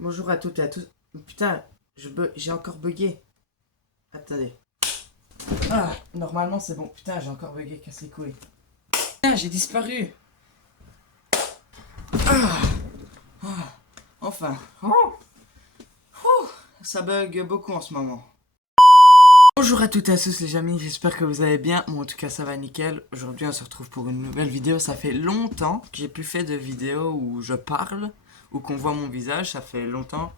Bonjour à toutes et à tous. Putain, j'ai encore bugué. Attendez. Ah, normalement c'est bon. Putain, j'ai encore bugué, casse les couilles. Putain, j'ai disparu. Ah, ah, enfin. Oh, ça bug beaucoup en ce moment. Bonjour à toutes et à tous les amis, j'espère que vous allez bien. Moi en tout cas ça va nickel. Aujourd'hui on se retrouve pour une nouvelle vidéo. Ça fait longtemps que j'ai plus fait de vidéos où je parle, ou qu'on voit mon visage. Ça fait longtemps.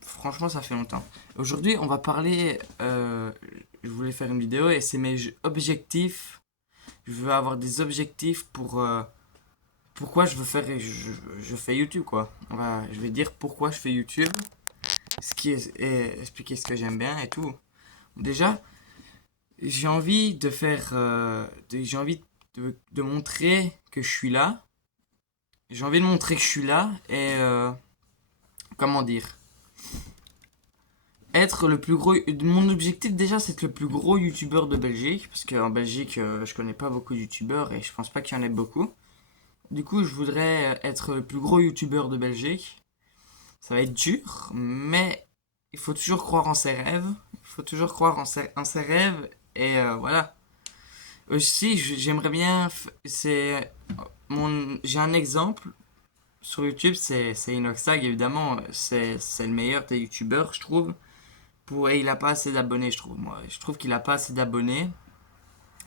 Franchement, ça fait longtemps. Aujourd'hui, on va parler. Je voulais faire une vidéo et c'est mes objectifs. Je veux avoir des objectifs pour. Pourquoi je veux faire. Je fais YouTube, quoi. Je vais dire pourquoi je fais YouTube. Et expliquer ce que j'aime bien et tout. Déjà, j'ai envie de faire. J'ai envie de montrer que je suis là. J'ai envie de montrer que je suis là et. Comment dire, être le plus gros. Mon objectif déjà, c'est être le plus gros youtubeur de Belgique. Parce qu'en Belgique, je connais pas beaucoup de youtubeurs et je pense pas qu'il y en ait beaucoup. Du coup, je voudrais être le plus gros youtubeur de Belgique. Ça va être dur, mais il faut toujours croire en ses rêves. Il faut toujours croire en ses rêves. Et voilà. Aussi, j'aimerais bien. J'ai un exemple sur YouTube, c'est Inoxtag, évidemment. C'est le meilleur des youtubeurs, je trouve. Et il a pas assez d'abonnés, je trouve. Moi, je trouve qu'il a pas assez d'abonnés.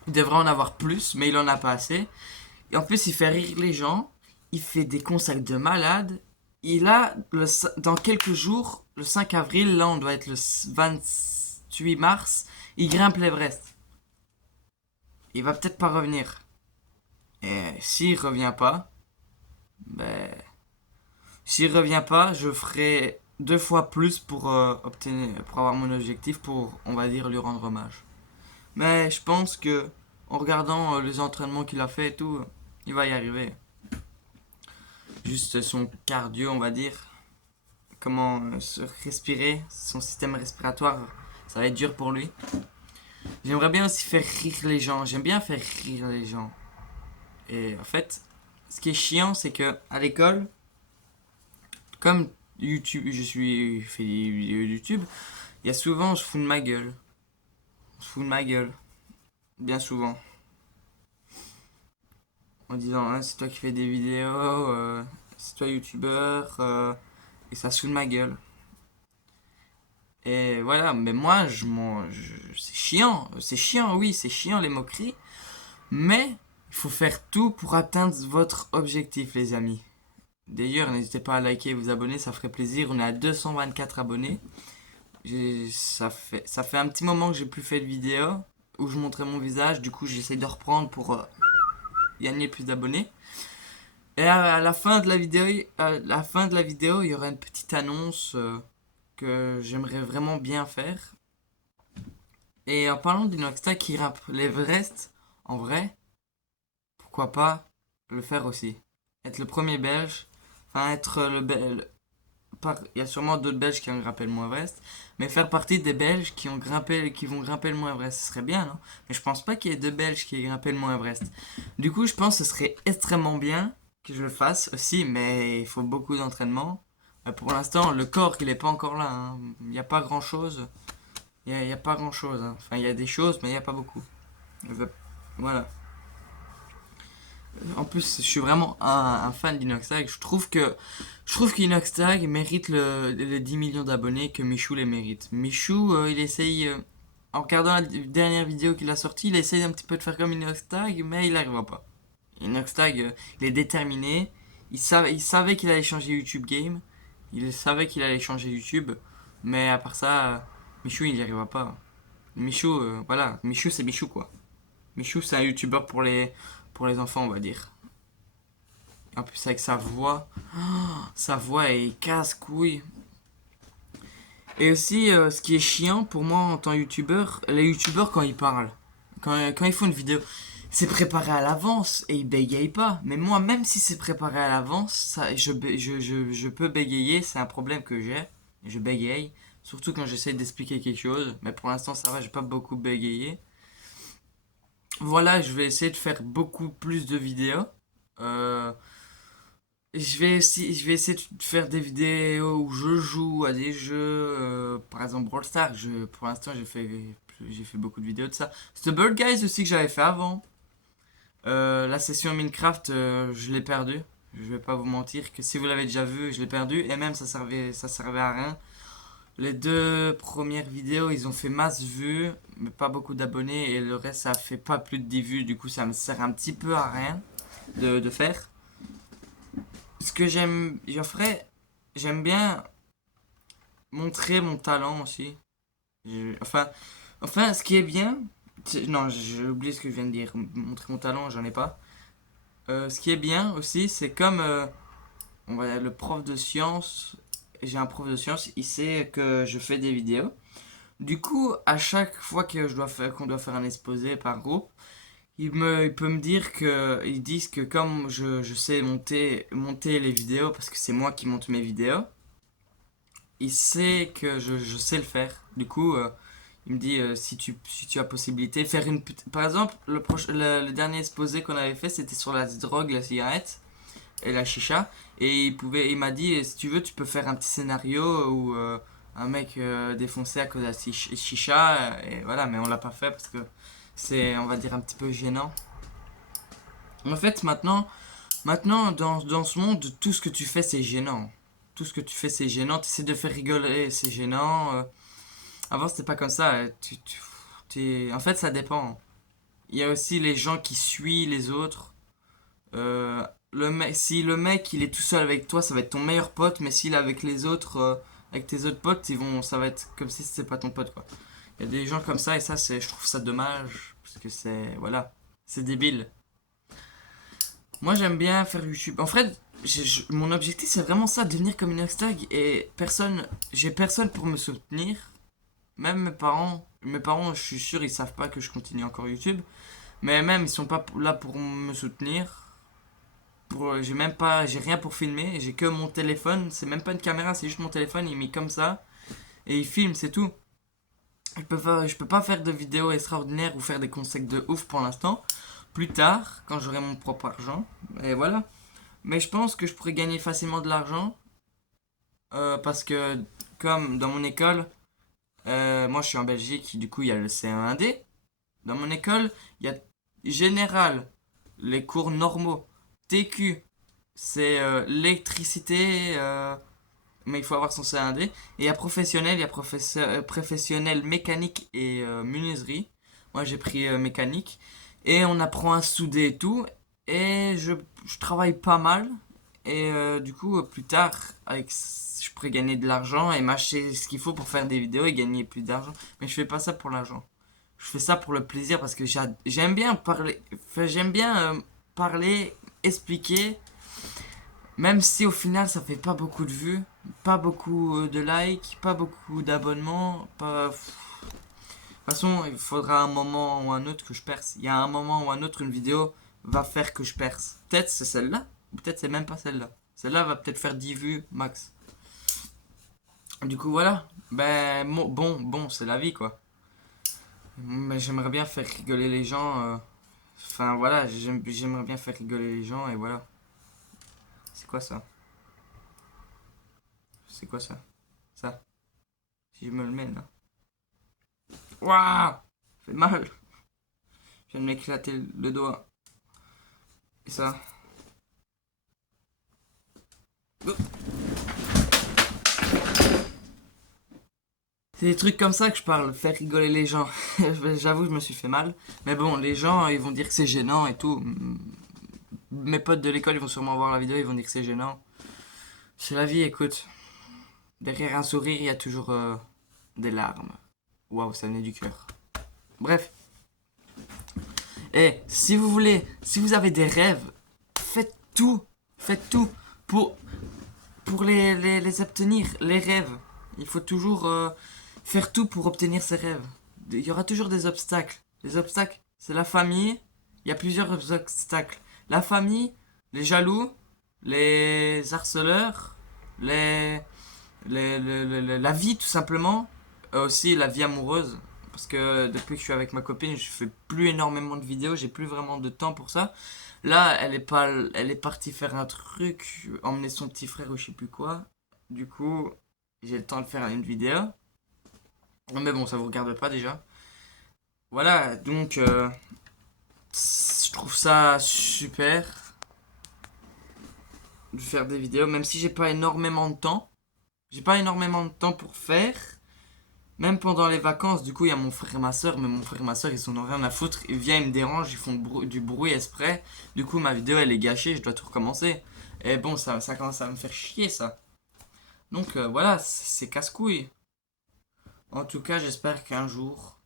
Il devrait en avoir plus, mais il en a pas assez. Et en plus, il fait rire les gens. Il fait des concerts de malade. Dans quelques jours, le 5 avril, là, on doit être le 28 mars, il grimpe l'Everest. Il va peut-être pas revenir. Et ben, s'il revient pas, je ferai deux fois plus pour avoir mon objectif, pour, on va dire, lui rendre hommage. Mais je pense que en regardant les entraînements qu'il a fait et tout, il va y arriver. Juste son cardio, on va dire, comment se respirer, son système respiratoire, ça va être dur pour lui. J'aimerais bien aussi faire rire les gens. J'aime bien faire rire les gens. Et en fait, ce qui est chiant, c'est que à l'école, comme YouTube, fais des vidéos YouTube, il y a souvent, on se fout de ma gueule. On se fout de ma gueule. Bien souvent. En disant, ah, c'est toi qui fais des vidéos, c'est toi youtubeur, et ça saoule ma gueule. Et voilà, mais moi, c'est chiant, oui, c'est chiant les moqueries, mais il faut faire tout pour atteindre votre objectif, les amis. D'ailleurs, n'hésitez pas à liker et vous abonner, ça ferait plaisir. On est à 224 abonnés. Ça fait un petit moment que j'ai plus fait de vidéo où je montrais mon visage, du coup, j'essaie de reprendre pour gagner plus d'abonnés. Et à la fin de la vidéo, il y aura une petite annonce que j'aimerais vraiment bien faire. Et en parlant d'Inoxta qui grimpe l'Everest, en vrai, pourquoi pas le faire aussi. Être le premier Belge, enfin être le Belge. Il y a sûrement d'autres Belges qui ont grimpé le Mont Everest, mais faire partie des Belges qui vont grimper le Mont Everest, ce serait bien, non? Mais je pense pas qu'il y ait deux Belges qui aient grimpé le Mont Everest. Du coup, je pense que ce serait extrêmement bien que je le fasse aussi, mais il faut beaucoup d'entraînement. Pour l'instant, le corps, il est pas encore là, hein. Il n'y a pas grand chose. Il y a pas grand chose, hein. Enfin, il y a des choses, mais il n'y a pas beaucoup. Voilà. En plus, je suis vraiment un fan d'Inoxtag. Je trouve qu'Inoxtag mérite les 10 millions d'abonnés que Michou les mérite. Michou, il essaye, en regardant la dernière vidéo qu'il a sortie, il essaye un petit peu de faire comme Inoxtag, mais il n'arrivera pas. Inoxtag, il est déterminé. Il savait qu'il allait changer YouTube Game. Il savait qu'il allait changer YouTube. Mais à part ça, Michou, il n'y arrivera pas. Michou, voilà. Michou, c'est Michou, quoi. Michou, c'est un YouTuber pour les enfants, on va dire. En plus, avec sa voix est casse-couille. Et aussi, ce qui est chiant pour moi en tant que youtubeur, les youtubeurs quand ils parlent, quand ils font une vidéo, c'est préparé à l'avance et ils bégayent pas. Mais moi, même si c'est préparé à l'avance, je peux bégayer, c'est un problème que j'ai. Je bégaye, surtout quand j'essaie d'expliquer quelque chose. Mais pour l'instant, ça va, j'ai pas beaucoup bégayé. Voilà, je vais essayer de faire beaucoup plus de vidéos. Euh, je vais essayer de faire des vidéos où je joue à des jeux, par exemple Brawl Stars. Pour l'instant, j'ai fait beaucoup de vidéos de ça. The Bird Guys aussi que j'avais fait avant. La session Minecraft, je l'ai perdu. Je vais pas vous mentir que si vous l'avez déjà vu, je l'ai perdu. Et même ça servait à rien. Les deux premières vidéos, ils ont fait masse vues, mais pas beaucoup d'abonnés. Et le reste, ça fait pas plus de 10 vues. Du coup, ça me sert un petit peu à rien de faire. Ce que j'aime bien montrer mon talent aussi. Enfin, ce qui est bien, non, j'ai oublié ce que je viens de dire. Montrer mon talent, j'en ai pas. Ce qui est bien aussi, c'est comme on va dire, le prof de sciences. J'ai un prof de sciences, il sait que je fais des vidéos. Du coup, à chaque fois que qu'on doit faire un exposé par groupe, il peut me dire que, ils disent que comme je sais monter les vidéos, parce que c'est moi qui monte mes vidéos, il sait que je sais le faire. Du coup, il me dit si tu as possibilité, faire par exemple, le dernier exposé qu'on avait fait, c'était sur la drogue, la cigarette et la chicha. Et il m'a dit si tu veux, tu peux faire un petit scénario où un mec défoncé à cause de la chicha. Et voilà, mais on l'a pas fait parce que c'est, on va dire, un petit peu gênant. En fait, maintenant dans ce monde, tout ce que tu fais, c'est gênant. Tout ce que tu fais, c'est gênant. Tu essaies de faire rigoler, c'est gênant. Avant, c'était pas comme ça. En fait, ça dépend. Il y a aussi les gens qui suivent les autres. Si le mec il est tout seul avec toi, ça va être ton meilleur pote, mais s'il est avec les autres, avec tes autres potes, ça va être comme si c'était pas ton pote quoi. Il y a des gens comme ça et ça, je trouve ça dommage parce que voilà, c'est débile. Moi, j'aime bien faire YouTube. En fait, mon objectif, c'est vraiment ça, devenir comme une Tag et j'ai personne pour me soutenir. Même mes parents, je suis sûr, ils savent pas que je continue encore YouTube. Mais même, ils sont pas là pour me soutenir. J'ai rien pour filmer. J'ai que mon téléphone. C'est même pas une caméra, c'est juste mon téléphone. Il est mis comme ça et il filme, c'est tout. Je peux pas faire de vidéos extraordinaires ou faire des concepts de ouf pour l'instant. Plus tard, quand j'aurai mon propre argent. Et voilà. Mais je pense que je pourrais gagner facilement de l'argent. Parce que, comme dans mon école, moi je suis en Belgique, du coup il y a le CE1D. Dans mon école, il y a général, les cours normaux. TQ, c'est l'électricité, mais il faut avoir son CE1D. Et il y a professionnel, il y a professionnel mécanique et menuiserie. Moi j'ai pris mécanique. Et on apprend à souder et tout. Et je travaille pas mal. Et du coup, plus tard, je pourrais gagner de l'argent et m'acheter ce qu'il faut pour faire des vidéos et gagner plus d'argent. Mais je fais pas ça pour l'argent. Je fais ça pour le plaisir parce que j'aime bien parler. Enfin, j'aime bien parler, expliquer. Même si au final ça fait pas beaucoup de vues, pas beaucoup de likes, pas beaucoup d'abonnements, pas. De toute façon, il faudra un moment ou un autre que je perce. Il y a un moment ou un autre, une vidéo va faire que je perce. Peut-être c'est celle-là, ou peut-être c'est même pas celle-là. Celle-là va peut-être faire 10 vues max. Du coup, voilà. Ben, bon, c'est la vie quoi. Mais j'aimerais bien faire rigoler les gens. Enfin voilà, j'aimerais bien faire rigoler les gens et voilà. C'est quoi ça? C'est quoi ça? Ça. Si je me le mets là. Waouh! Ça fait mal. Je viens de m'éclater le doigt. Et ça. C'est des trucs comme ça que je parle, faire rigoler les gens. J'avoue, je me suis fait mal. Mais bon, les gens, ils vont dire que c'est gênant et tout. Mes potes de l'école, ils vont sûrement voir la vidéo, ils vont dire que c'est gênant. C'est la vie, écoute. Derrière un sourire, il y a toujours des larmes. Waouh, ça venait du cœur. Bref. Et si vous avez des rêves, faites tout pour, pour les obtenir, les rêves. Il faut toujours faire tout pour obtenir ses rêves. Il y aura toujours des obstacles. Les obstacles, c'est la famille. Il y a plusieurs obstacles. La famille, les jaloux, les harceleurs, la vie tout simplement. Aussi la vie amoureuse. parce que depuis que je suis avec ma copine, je fais plus énormément de vidéos, j'ai plus vraiment de temps pour ça. Là, elle est partie faire un truc, emmener son petit frère ou je sais plus quoi. Du coup, j'ai le temps de faire une vidéo. Mais bon, ça vous regarde pas déjà. Voilà, donc je trouve ça super de faire des vidéos, même si j'ai pas énormément de temps. J'ai pas énormément de temps pour faire. Même pendant les vacances, du coup, il y a mon frère et ma soeur, mais mon frère et ma soeur, ils en ont rien à foutre. Ils viennent, ils me dérangent, ils font du bruit exprès. Du coup, ma vidéo, elle est gâchée, je dois tout recommencer. Et bon, ça commence à me faire chier, ça. Donc voilà, c'est casse-couille. En tout cas, j'espère qu'un jour,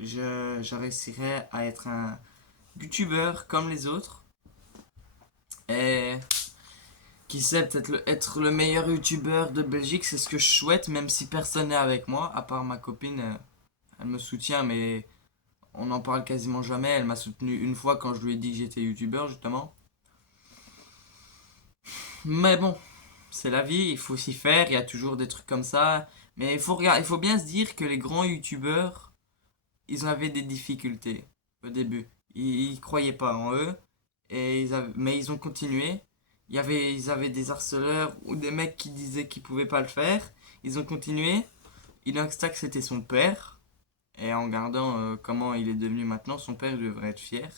je réussirai à être un youtubeur comme les autres. Et qui sait, peut-être être le meilleur youtubeur de Belgique, c'est ce que je souhaite, même si personne n'est avec moi, à part ma copine. Elle me soutient, mais on n'en parle quasiment jamais. Elle m'a soutenu une fois quand je lui ai dit que j'étais youtubeur, justement. Mais bon, c'est la vie, il faut s'y faire, il y a toujours des trucs comme ça. Mais il faut bien se dire que les grands youtubeurs, ils avaient des difficultés au début. Ils croyaient pas en eux, mais ils ont continué. Ils avaient des harceleurs ou des mecs qui disaient qu'ils pouvaient pas le faire. Ils ont continué. Inoxtag, c'était son père. Et en regardant comment il est devenu maintenant, son père devrait être fier.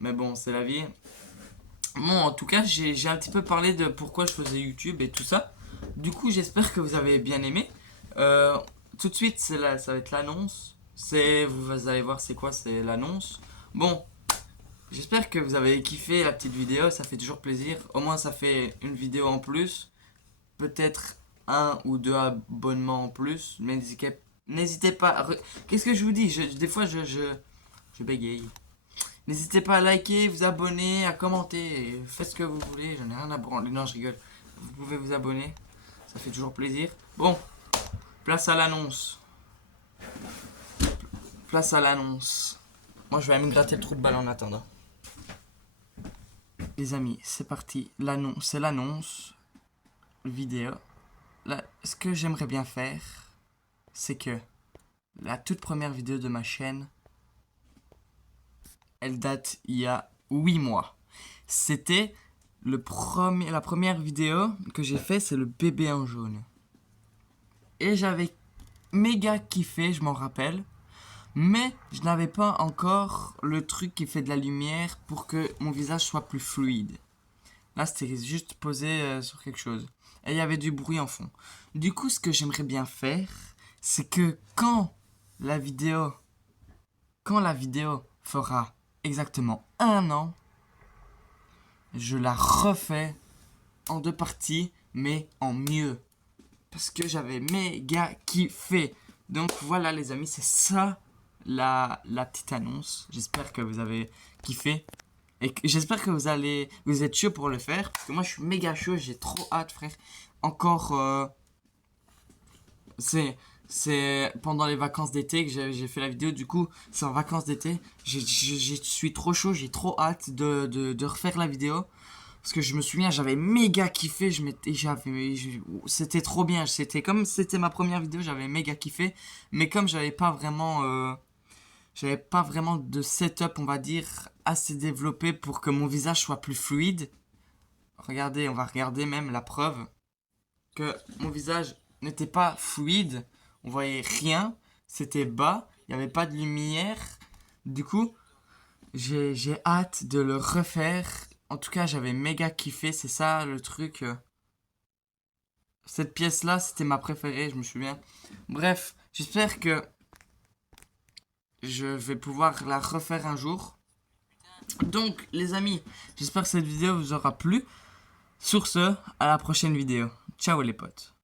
Mais bon, c'est la vie. Bon, en tout cas, j'ai un petit peu parlé de pourquoi je faisais YouTube et tout ça. Du coup, j'espère que vous avez bien aimé. Euh, Tout de suite, ça va être l'annonce. Vous allez voir c'est quoi, c'est l'annonce. Bon, j'espère que vous avez kiffé la petite vidéo, ça fait toujours plaisir. Au moins, ça fait une vidéo en plus. Peut-être un ou deux abonnements en plus. Mais n'hésitez pas. Qu'est-ce que je vous dis? Des fois, je bégaye. N'hésitez pas à liker, vous abonner, à commenter. Faites ce que vous voulez, j'en ai rien à branler. Non, je rigole. Vous pouvez vous abonner, ça fait toujours plaisir. Bon, place à l'annonce. Place à l'annonce. Moi, je vais aller me gratter le trou de balle en attendant. Les amis, c'est parti. L'annonce, c'est l'annonce vidéo. Là, ce que j'aimerais bien faire, c'est que la toute première vidéo de ma chaîne, elle date il y a 8 mois. C'était la première vidéo que j'ai fait, c'est le bébé en jaune. Et j'avais méga kiffé, je m'en rappelle. Mais je n'avais pas encore le truc qui fait de la lumière pour que mon visage soit plus fluide. Là, c'était juste posé sur quelque chose. Et il y avait du bruit en fond. Du coup, ce que j'aimerais bien faire, c'est que quand la vidéo fera exactement 1 an, je la refais en 2 parties, mais en mieux. Parce que j'avais méga kiffé. Donc voilà les amis, c'est ça la petite annonce. J'espère que vous avez kiffé. Et j'espère que vous êtes chaud pour le faire. Parce que moi je suis méga chaud, j'ai trop hâte frère. Encore, c'est pendant les vacances d'été que j'ai fait la vidéo. Du coup, c'est en vacances d'été. Je suis trop chaud, j'ai trop hâte de refaire la vidéo. Parce que je me souviens, j'avais méga kiffé. C'était trop bien. Comme c'était ma première vidéo, j'avais méga kiffé. Mais comme j'avais pas vraiment de setup, on va dire, assez développé pour que mon visage soit plus fluide. Regardez, on va regarder même la preuve que mon visage n'était pas fluide. On voyait rien. C'était bas. Il n'y avait pas de lumière. Du coup, j'ai hâte de le refaire. En tout cas, j'avais méga kiffé. C'est ça le truc. Cette pièce-là, c'était ma préférée, je me souviens. Bref, j'espère que je vais pouvoir la refaire un jour. Donc, les amis, j'espère que cette vidéo vous aura plu. Sur ce, à la prochaine vidéo. Ciao les potes.